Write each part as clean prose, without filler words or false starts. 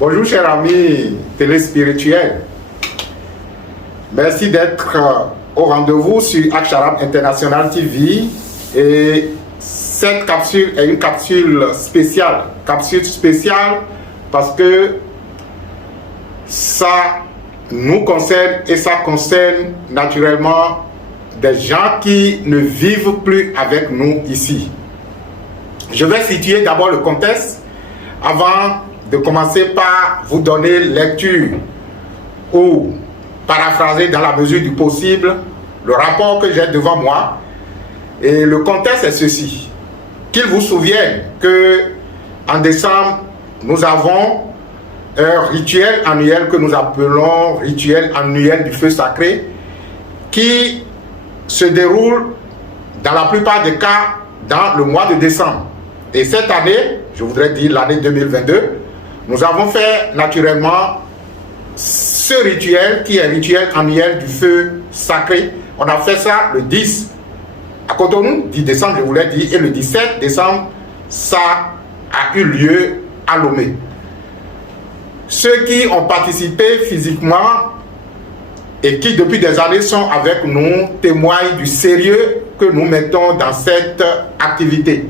Bonjour chers amis téléspirituels. Merci d'être au rendez-vous sur Aksharam International TV. Et cette capsule est une capsule spéciale. Capsule spéciale parce que ça nous concerne et ça concerne naturellement des gens qui ne vivent plus avec nous ici. Je vais situer d'abord le contexte avant de commencer par vous donner lecture ou paraphraser dans la mesure du possible le rapport que j'ai devant moi. Et le contexte est ceci. Qu'il vous souvienne que en décembre, nous avons un rituel annuel que nous appelons rituel annuel du feu sacré qui se déroule dans la plupart des cas dans le mois de décembre. Et cette année, je voudrais dire l'année 2022, nous avons fait naturellement ce rituel qui est rituel annuel du feu sacré. On a fait ça le 10 à Cotonou, 10 décembre je voulais dire, et le 17 décembre, ça a eu lieu à Lomé. Ceux qui ont participé physiquement et qui depuis des années sont avec nous témoignent du sérieux que nous mettons dans cette activité.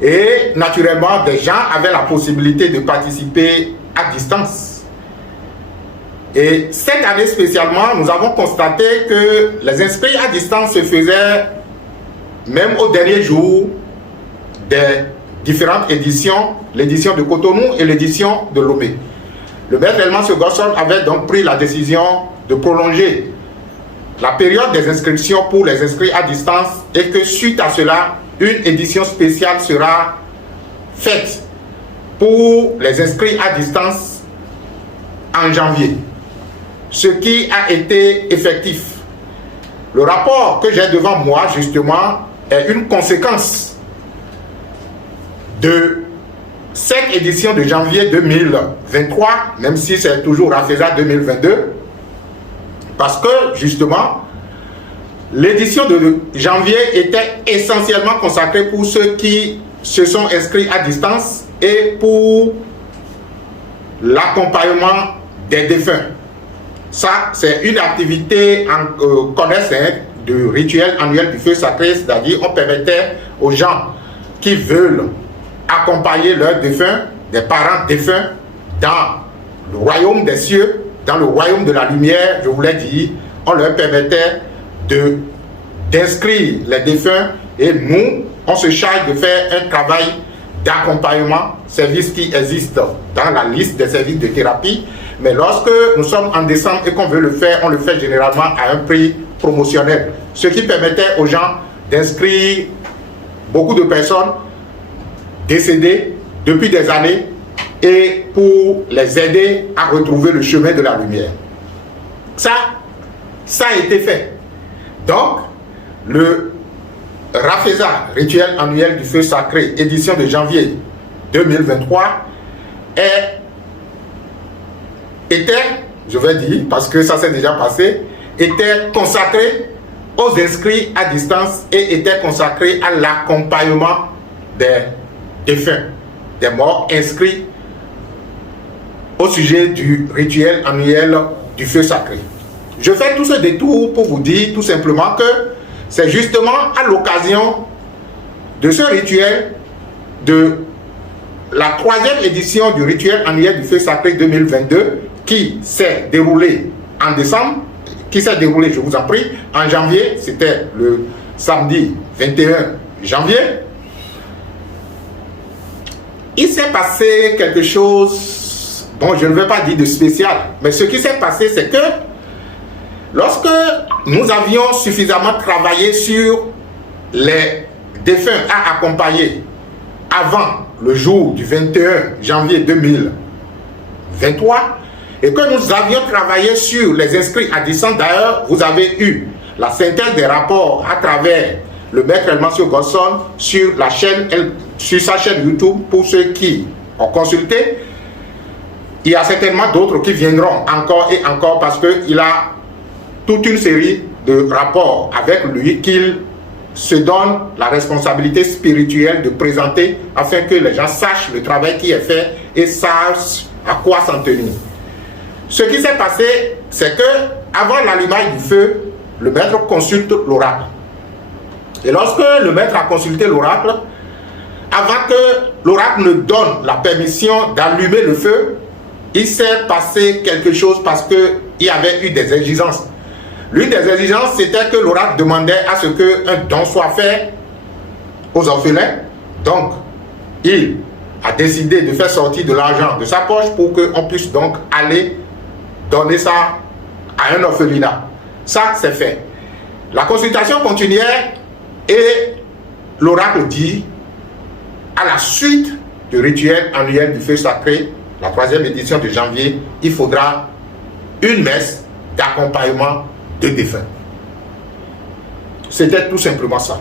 Et naturellement, des gens avaient la possibilité de participer à distance. Et cette année spécialement, nous avons constaté que les inscrits à distance se faisaient même au dernier jour des différentes éditions, l'édition de Cotonou et l'édition de Lomé. Le maître Elman Gosson avait donc pris la décision de prolonger la période des inscriptions pour les inscrits à distance et que suite à cela, une édition spéciale sera faite pour les inscrits à distance en janvier, ce qui a été effectif. Le rapport que j'ai devant moi, justement, est une conséquence de cette édition de janvier 2023, même si c'est toujours Rafeza 2022, parce que, justement, l'édition de janvier était essentiellement consacrée pour ceux qui se sont inscrits à distance et pour l'accompagnement des défunts. Ça, c'est une activité en connaissance du rituel annuel du feu sacré, c'est-à-dire on permettait aux gens qui veulent accompagner leurs défunts, des parents défunts, dans le royaume des cieux, dans le royaume de la lumière, je vous l'ai dit, on leur permettait d'inscrire les défunts et nous, on se charge de faire un travail d'accompagnement, service qui existe dans la liste des services de thérapie. Mais lorsque nous sommes en décembre et qu'on veut le faire, on le fait généralement à un prix promotionnel. Ce qui permettait aux gens d'inscrire beaucoup de personnes décédées depuis des années et pour les aider à retrouver le chemin de la lumière. Ça a été fait. Donc, le Rafeza, rituel annuel du feu sacré, édition de janvier 2023, était, je vais dire, parce que ça s'est déjà passé, était consacré aux inscrits à distance et était consacré à l'accompagnement des défunts, des morts inscrits au sujet du rituel annuel du feu sacré. Je fais tout ce détour pour vous dire tout simplement que c'est justement à l'occasion de ce rituel, de la 3e édition du rituel annuel du feu sacré 2022 qui s'est déroulé en décembre, qui s'est déroulé, je vous en prie, en janvier, c'était le samedi 21 janvier. Il s'est passé quelque chose, bon, je ne vais pas dire de spécial, mais ce qui s'est passé, c'est que lorsque nous avions suffisamment travaillé sur les défunts à accompagner avant le jour du 21 janvier 2023 et que nous avions travaillé sur les inscrits à distance, d'ailleurs, vous avez eu la synthèse des rapports à travers le maître Elman Gosson sur sa chaîne YouTube pour ceux qui ont consulté. Il y a certainement d'autres qui viendront encore et encore parce qu'il a toute une série de rapports avec lui qu'il se donne la responsabilité spirituelle de présenter afin que les gens sachent le travail qui est fait et sachent à quoi s'en tenir. Ce qui s'est passé, c'est que avant l'allumage du feu, le maître consulte l'oracle. Et lorsque le maître a consulté l'oracle, avant que l'oracle ne donne la permission d'allumer le feu, il s'est passé quelque chose parce qu'il y avait eu des exigences. L'une des exigences, c'était que l'oracle demandait à ce qu'un don soit fait aux orphelins. Donc, il a décidé de faire sortir de l'argent de sa poche pour qu'on puisse donc aller donner ça à un orphelinat. Ça, c'est fait. La consultation continuait et l'oracle dit, à la suite du rituel annuel du feu sacré, la 3e édition de janvier, il faudra une messe d'accompagnement de défunts. C'était tout simplement ça.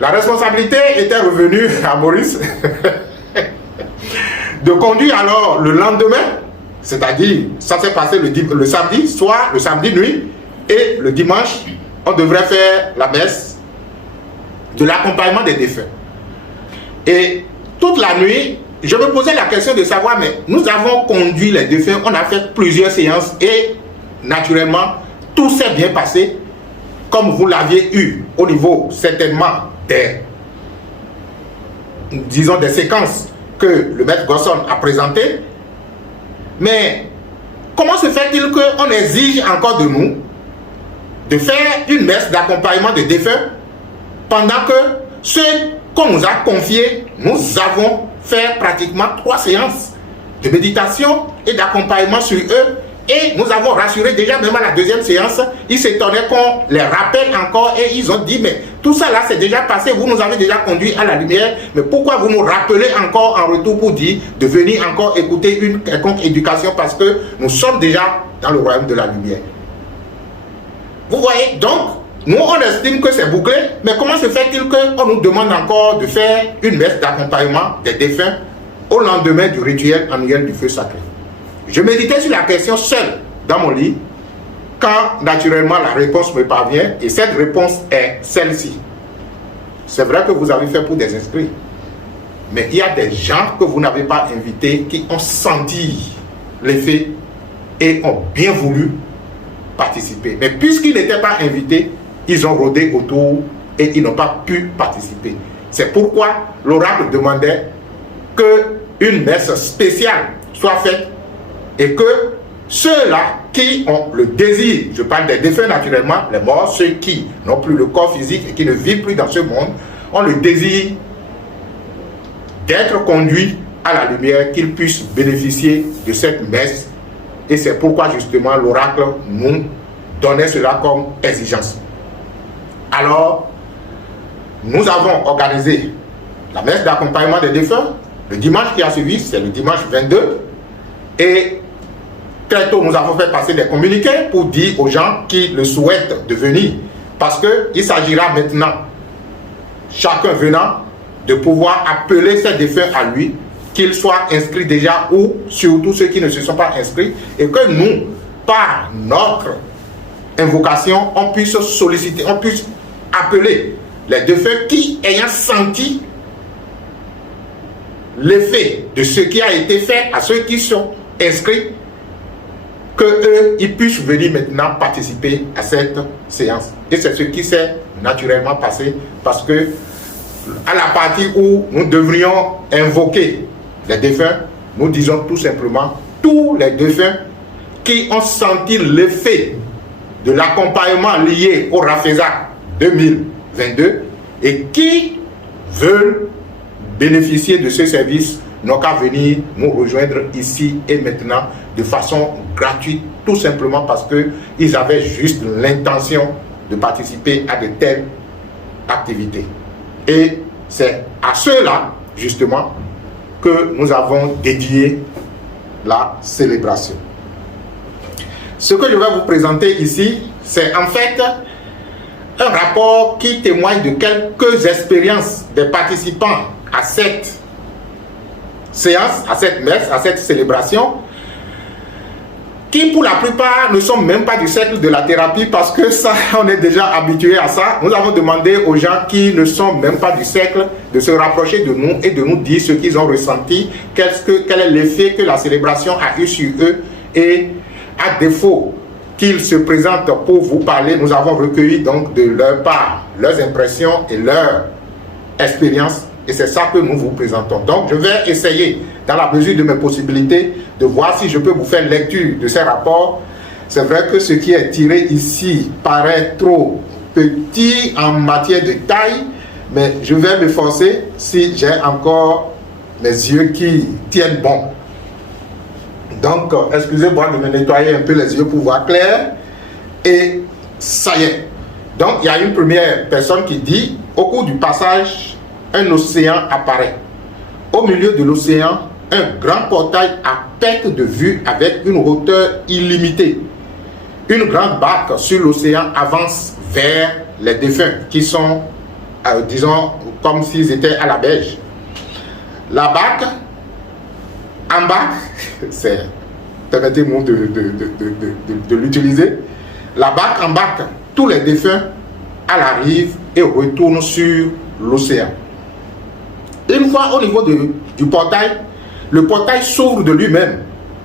La responsabilité était revenue à Maurice de conduire alors le lendemain, c'est-à-dire ça s'est passé le samedi soir, le samedi nuit, et le dimanche, on devrait faire la messe de l'accompagnement des défunts. Et toute la nuit, je me posais la question de savoir, mais nous avons conduit les défunts, on a fait plusieurs séances et naturellement, tout s'est bien passé comme vous l'aviez eu au niveau certainement des séquences que le maître Gosson a présentées. Mais comment se fait-il qu'on exige encore de nous de faire une messe d'accompagnement de défunts pendant que ceux qu'on nous a confiés, nous avons fait pratiquement 3 séances de méditation et d'accompagnement sur eux, et nous avons rassuré déjà, même à la 2e séance, ils s'étonnaient qu'on les rappelle encore et ils ont dit, mais tout ça là c'est déjà passé, vous nous avez déjà conduit à la lumière, mais pourquoi vous nous rappelez encore en retour pour dire de venir encore écouter une quelconque éducation, parce que nous sommes déjà dans le royaume de la lumière. Vous voyez, donc nous on estime que c'est bouclé, mais comment se fait-il qu'on nous demande encore de faire une messe d'accompagnement des défunts au lendemain du rituel annuel du feu sacré? Je méditais sur la question seul dans mon lit, quand naturellement la réponse me parvient, et cette réponse est celle-ci. C'est vrai que vous avez fait pour des inscrits, mais il y a des gens que vous n'avez pas invités qui ont senti l'effet et ont bien voulu participer. Mais puisqu'ils n'étaient pas invités, ils ont rôdé autour et ils n'ont pas pu participer. C'est pourquoi l'oracle demandait qu'une messe spéciale soit faite et que ceux-là qui ont le désir, je parle des défunts naturellement, les morts, ceux qui n'ont plus le corps physique et qui ne vivent plus dans ce monde, ont le désir d'être conduits à la lumière, qu'ils puissent bénéficier de cette messe. Et c'est pourquoi justement l'oracle nous donnait cela comme exigence. Alors, nous avons organisé la messe d'accompagnement des défunts. Le dimanche qui a suivi, c'est le dimanche 22. Et très tôt, nous avons fait passer des communiqués pour dire aux gens qui le souhaitent de venir. Parce qu'il s'agira maintenant, chacun venant, de pouvoir appeler ces défunts à lui, qu'ils soient inscrits déjà ou surtout ceux qui ne se sont pas inscrits, et que nous, par notre invocation, on puisse solliciter, on puisse appeler les défunts qui, ayant senti l'effet de ce qui a été fait à ceux qui sont inscrits, que eux, ils puissent venir maintenant participer à cette séance. Et c'est ce qui s'est naturellement passé, parce que à la partie où nous devrions invoquer les défunts, nous disons tout simplement tous les défunts qui ont senti l'effet de l'accompagnement lié au Rafeza 2022 et qui veulent bénéficier de ce service n'ont qu'à venir nous rejoindre ici et maintenant de façon gratuite, tout simplement parce qu'ils avaient juste l'intention de participer à de telles activités. Et c'est à ceux-là, justement, que nous avons dédié la célébration. Ce que je vais vous présenter ici, c'est en fait un rapport qui témoigne de quelques expériences des participants à cette séance, à cette messe, à cette célébration, qui pour la plupart ne sont même pas du cercle de la thérapie, parce que ça, on est déjà habitué à ça. Nous avons demandé aux gens qui ne sont même pas du cercle de se rapprocher de nous et de nous dire ce qu'ils ont ressenti, quel est l'effet que la célébration a eu sur eux, et à défaut qu'ils se présentent pour vous parler, nous avons recueilli donc de leur part leurs impressions et leurs expériences, et c'est ça que nous vous présentons. Donc je vais essayer, dans la mesure de mes possibilités, de voir si je peux vous faire lecture de ces rapports. C'est vrai que ce qui est tiré ici paraît trop petit en matière de taille, mais je vais m'efforcer si j'ai encore mes yeux qui tiennent bon. Donc, excusez-moi de me nettoyer un peu les yeux pour voir clair. Et ça y est. Donc, il y a une première personne qui dit, au cours du passage, un océan apparaît. Au milieu de l'océan, un grand portail à perte de vue avec une hauteur illimitée. Une grande barque sur l'océan avance vers les défunts qui sont, disons, comme s'ils étaient à la berge. La barque embarque, permettez-moi de l'utiliser, la barque embarque tous les défunts à la rive et retourne sur l'océan. Une fois au niveau du portail, le portail s'ouvre de lui-même.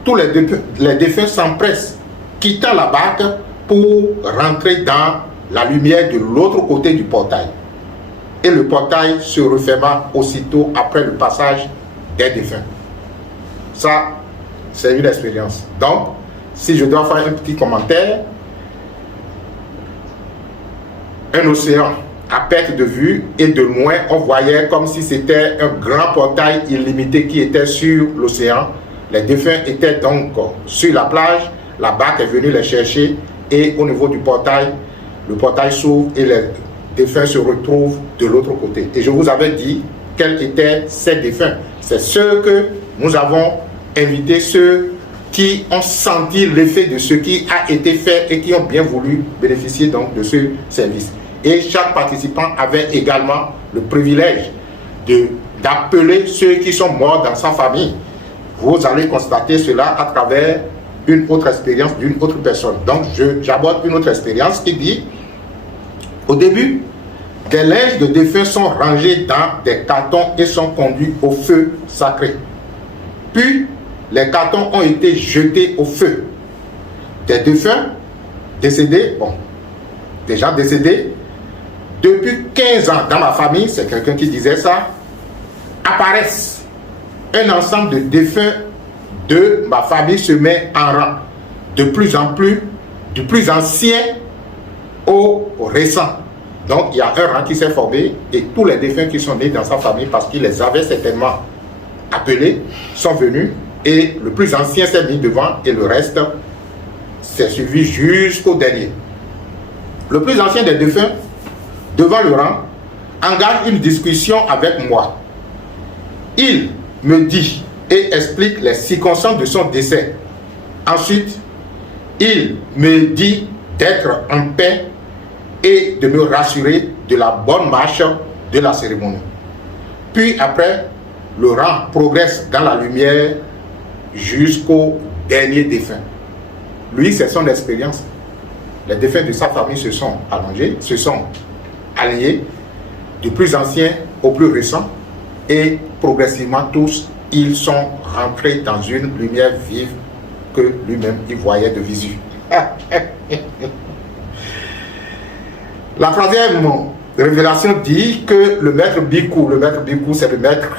Tous les défunts s'empressent, quittant la barque pour rentrer dans la lumière de l'autre côté du portail. Et le portail se referma aussitôt après le passage des défunts. Ça, c'est une expérience. Donc, si je dois faire un petit commentaire, un océan à perte de vue, et de loin, on voyait comme si c'était un grand portail illimité qui était sur l'océan. Les défunts étaient donc sur la plage, la barque est venue les chercher, et au niveau du portail, le portail s'ouvre et les défunts se retrouvent de l'autre côté. Et je vous avais dit quels étaient ces défunts. C'est ceux que nous avons invités, ceux qui ont senti l'effet de ce qui a été fait et qui ont bien voulu bénéficier donc de ce service. Et chaque participant avait également le privilège d'appeler ceux qui sont morts dans sa famille. Vous allez constater cela à travers une autre expérience d'une autre personne. Donc, j'aborde une autre expérience qui dit, au début, des linges de défunts sont rangés dans des cartons et sont conduits au feu sacré. Puis, les cartons ont été jetés au feu. Des défunts décédés, des gens décédés, depuis 15 ans dans ma famille, c'est quelqu'un qui disait ça, apparaissent. Un ensemble de défunts de ma famille se met en rang, de plus en plus, du plus ancien au récent. Donc il y a un rang qui s'est formé et tous les défunts qui sont nés dans sa famille, parce qu'il les avait certainement appelés, sont venus, et le plus ancien s'est mis devant et le reste s'est suivi jusqu'au dernier. Le plus ancien des défunts, devant le rang, engage une discussion avec moi. Il me dit et explique les circonstances de son décès. Ensuite, il me dit d'être en paix et de me rassurer de la bonne marche de la cérémonie. Puis après, le rang progresse dans la lumière jusqu'au dernier défunt. Lui, c'est son expérience. Les défunts de sa famille se sont allongés, se sont alliés, du plus ancien au plus récent, et progressivement tous, ils sont rentrés dans une lumière vive que lui-même il voyait de visu. La troisième révélation dit que le maître Bhikkhu c'est le maître,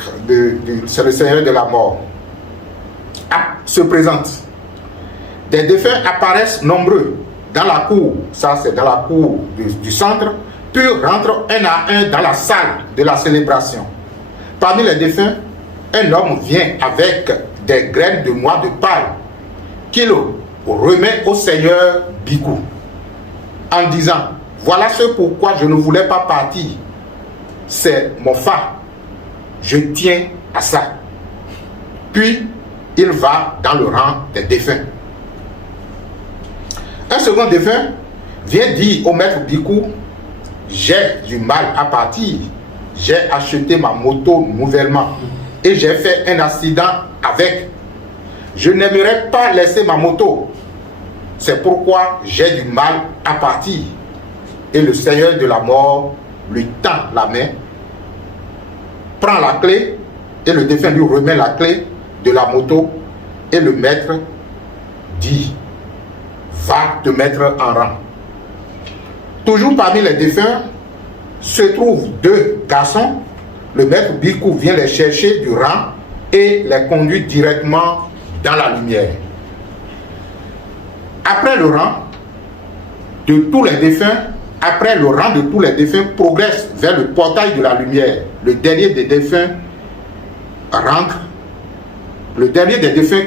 c'est le seigneur de la mort, se présente. Des défunts apparaissent nombreux dans la cour, ça c'est dans la cour du centre, puis rentrent un à un dans la salle de la célébration. Parmi les défunts, un homme vient avec des graines de noix de palme qu'il remet au seigneur Bhikkhu en disant: voilà ce pourquoi je ne voulais pas partir. C'est mon phare. Je tiens à ça. Puis, il va dans le rang des défunts. Un second défunt vient dire au maître Bhikkhu: j'ai du mal à partir. J'ai acheté ma moto nouvellement et j'ai fait un accident avec. Je n'aimerais pas laisser ma moto. C'est pourquoi j'ai du mal à partir. Et le Seigneur de la mort lui tend la main, prend la clé, et le défunt lui remet la clé de la moto, et le maître dit, va te mettre en rang. Toujours parmi les défunts se trouvent deux garçons. Le maître Bikou vient les chercher du rang et les conduit directement dans la lumière. Après le rang de tous les défunts, progresse vers le portail de la lumière. Le dernier des défunts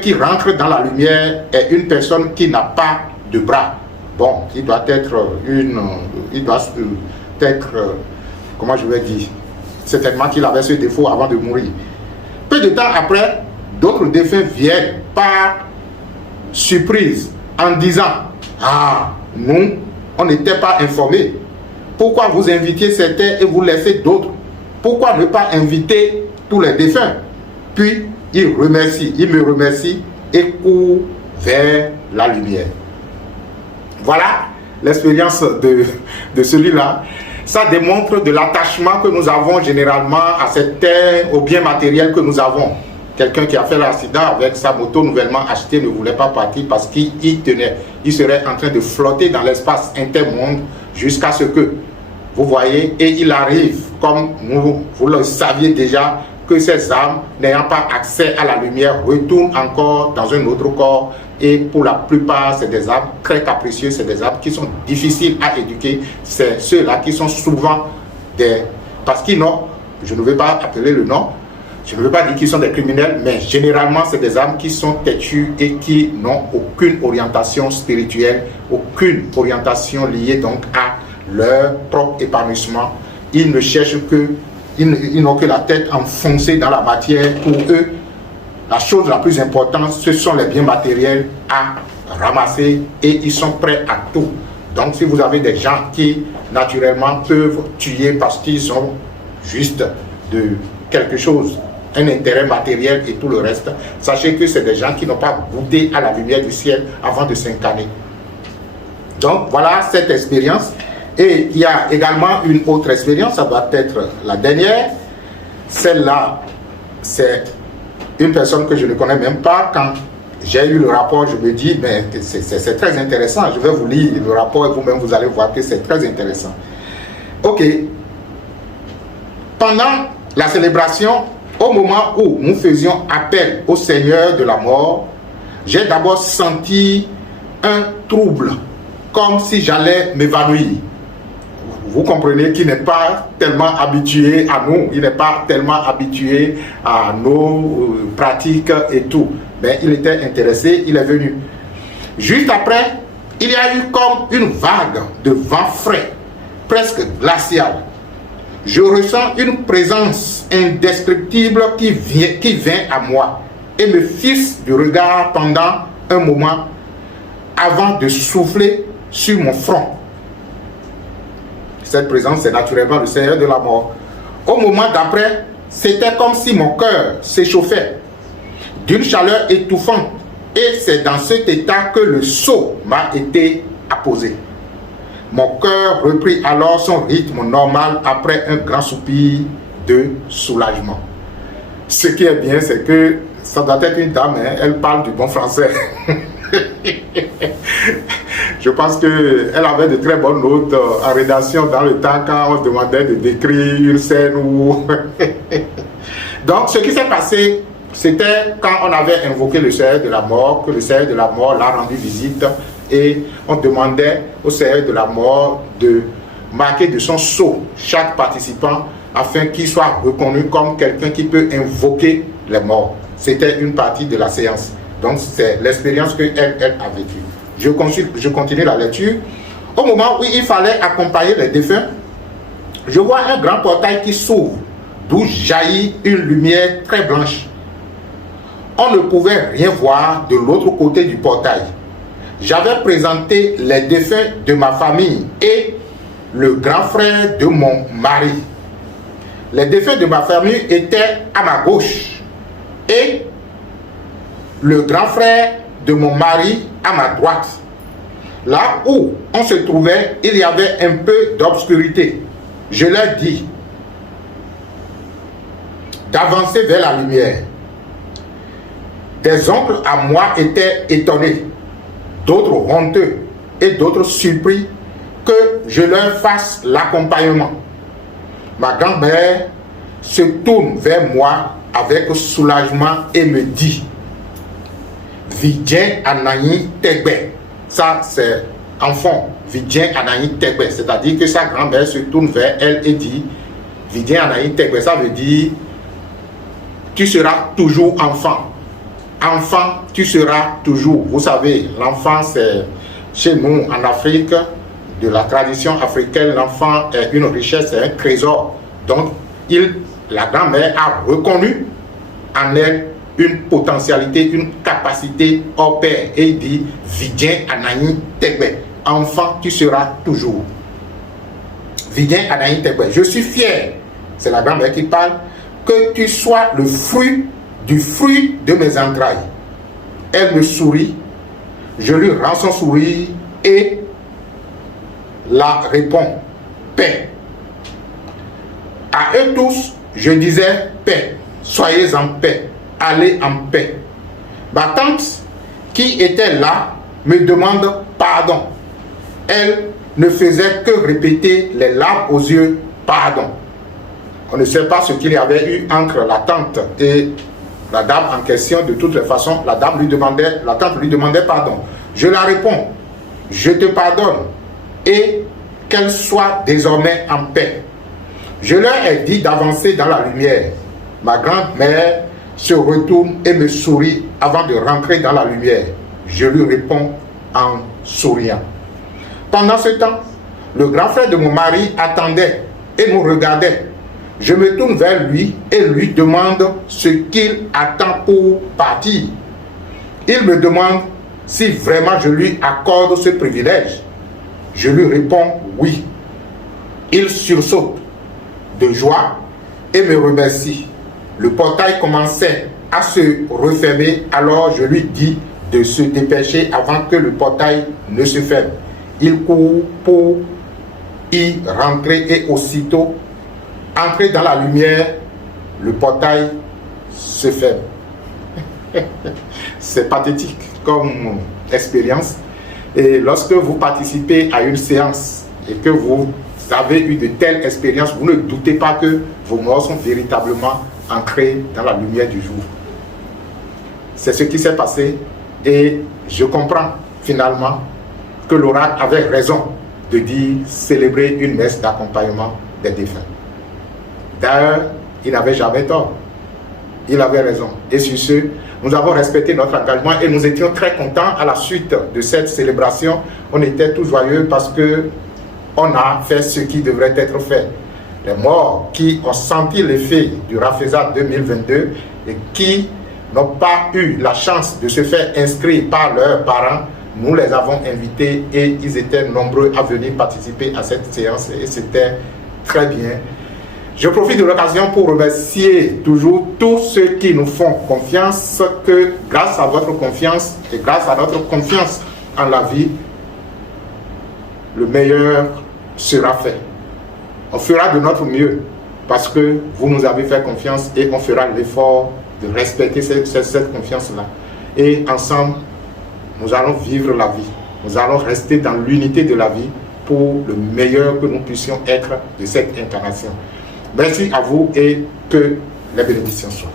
qui rentre dans la lumière est une personne qui n'a pas de bras. Bon, il doit être comment je vais dire, certainement qu'il avait ce défaut avant de mourir. Peu de temps après, d'autres défunts viennent par surprise en disant, ah, nous, on n'était pas informés. Pourquoi vous invitiez certains et vous laissez d'autres? Pourquoi ne pas inviter tous les défunts? Puis, il me remercie et court vers la lumière. Voilà l'expérience de celui-là. Ça démontre de l'attachement que nous avons généralement à cette terre, aux biens matériels que nous avons. Quelqu'un qui a fait l'accident avec sa moto nouvellement achetée ne voulait pas partir parce qu'il y tenait. Il serait en train de flotter dans l'espace intermonde jusqu'à ce que, vous voyez, et il arrive, comme vous le saviez déjà, que ces âmes, n'ayant pas accès à la lumière, retournent encore dans un autre corps. Et pour la plupart, c'est des âmes très capricieuses, c'est des âmes qui sont difficiles à éduquer. C'est ceux-là qui sont souvent des... Parce qu'ils n'ont, je ne vais pas appeler le nom, je ne veux pas dire qu'ils sont des criminels, mais généralement, c'est des âmes qui sont têtues et qui n'ont aucune orientation spirituelle, aucune orientation liée donc à leur propre épanouissement. Ils ne cherchent que, ils n'ont que la tête enfoncée dans la matière. Pour eux, la chose la plus importante, ce sont les biens matériels à ramasser et ils sont prêts à tout. Donc, si vous avez des gens qui, naturellement, peuvent tuer parce qu'ils ont juste de quelque chose, un intérêt matériel et tout le reste, sachez que c'est des gens qui n'ont pas goûté à la lumière du ciel avant de s'incarner. Donc, voilà cette expérience. Et il y a également une autre expérience, ça doit être la dernière. Celle-là, c'est une personne que je ne connais même pas. Quand j'ai eu le rapport, je me dis, mais c'est très intéressant. Je vais vous lire le rapport et vous-même, vous allez voir que c'est très intéressant. Ok. Pendant la célébration, au moment où nous faisions appel au Seigneur de la mort, j'ai d'abord senti un trouble, comme si j'allais m'évanouir. Vous comprenez qu'il n'est pas tellement habitué à nous, il n'est pas tellement habitué à nos pratiques et tout. Mais il était intéressé, il est venu. Juste après, il y a eu comme une vague de vent frais, presque glacial. Je ressens une présence indescriptible qui vient à moi et me fixe du regard pendant un moment avant de souffler sur mon front. Cette présence, c'est naturellement le Seigneur de la mort. Au moment d'après, c'était comme si mon cœur s'échauffait d'une chaleur étouffante. Et c'est dans cet état que le sceau m'a été apposé. Mon cœur reprit alors son rythme normal après un grand soupir de soulagement. Ce qui est bien, c'est que ça doit être une dame, hein, elle parle du bon français. Je pense qu'elle avait de très bonnes notes en rédaction dans le temps quand on se demandait de décrire une scène ou... Donc, ce qui s'est passé, c'était quand on avait invoqué le Seigneur de la mort, que le Seigneur de la mort l'a rendu visite et on demandait au Seigneur de la mort de marquer de son sceau chaque participant afin qu'il soit reconnu comme quelqu'un qui peut invoquer les morts. C'était une partie de la séance. Donc, c'est l'expérience qu'elle a vécue. Je continue la lecture. Au moment où il fallait accompagner les défunts, je vois un grand portail qui s'ouvre, d'où jaillit une lumière très blanche. On ne pouvait rien voir de l'autre côté du portail. J'avais présenté les défunts de ma famille et le grand frère de mon mari. Les défunts de ma famille étaient à ma gauche et le grand frère de mon mari à ma droite. Là où on se trouvait, il y avait un peu d'obscurité. Je leur dis d'avancer vers la lumière. Des oncles à moi étaient étonnés, d'autres honteux et d'autres surpris que je leur fasse l'accompagnement. Ma grand-mère se tourne vers moi avec soulagement et me dit Vidien Anaï Tegbe. Ça, c'est enfant, Vidien Anaï Tegbe. C'est-à-dire que sa grand-mère se tourne vers elle et dit Vidien Anaï Tegbe. Ça veut dire tu seras toujours enfant. Enfant, tu seras toujours. Vous savez, l'enfant, c'est chez nous en Afrique, de la tradition africaine, l'enfant est une richesse, c'est un trésor. Donc, la grand-mère a reconnu en elle une potentialité, une capacité hors pair. Et il dit, Vidien Anaï Tegbe, enfant, tu seras toujours. Vidien Anaï Tegbe, je suis fier, c'est la grand-mère qui parle, que tu sois le fruit du fruit de mes entrailles. Elle me sourit, je lui rends son sourire et la réponds, paix. À eux tous, je disais paix, soyez en paix, allez en paix. Ma tante, qui était là, me demande pardon. Elle ne faisait que répéter les larmes aux yeux, pardon. On ne sait pas ce qu'il y avait eu entre la tante et la dame en question. De toutes les façons, la tante lui demandait pardon. Je la réponds, je te pardonne et qu'elle soit désormais en paix. Je leur ai dit d'avancer dans la lumière. Ma grand-mère se retourne et me sourit avant de rentrer dans la lumière. Je lui réponds en souriant. Pendant ce temps, le grand frère de mon mari attendait et nous regardait. Je me tourne vers lui et lui demande ce qu'il attend pour partir. Il me demande si vraiment je lui accorde ce privilège. Je lui réponds oui. Il sursaute de joie et me remercie. Le portail commençait à se refermer, alors je lui dis de se dépêcher avant que le portail ne se ferme. Il court pour y rentrer et aussitôt entrer dans la lumière, le portail se ferme. C'est pathétique comme expérience. Et lorsque vous participez à une séance et que vous avez eu de telles expériences, vous ne doutez pas que vos morts sont véritablement ancrés dans la lumière du jour. C'est ce qui s'est passé et je comprends finalement que l'oracle avait raison de dire célébrer une messe d'accompagnement des défunts. D'ailleurs, il n'avait jamais tort. Il avait raison. Et sur ce, nous avons respecté notre engagement et nous étions très contents à la suite de cette célébration. On était tout joyeux parce que on a fait ce qui devrait être fait. Les morts qui ont senti l'effet du Rafeza 2022 et qui n'ont pas eu la chance de se faire inscrire par leurs parents, nous les avons invités et ils étaient nombreux à venir participer à cette séance et c'était très bien. Je profite de l'occasion pour remercier toujours tous ceux qui nous font confiance, que grâce à votre confiance et grâce à notre confiance en la vie, le meilleur sera fait. On fera de notre mieux parce que vous nous avez fait confiance et on fera l'effort de respecter cette confiance-là. Et ensemble, nous allons vivre la vie. Nous allons rester dans l'unité de la vie pour le meilleur que nous puissions être de cette incarnation. Merci à vous et que les bénédictions soient.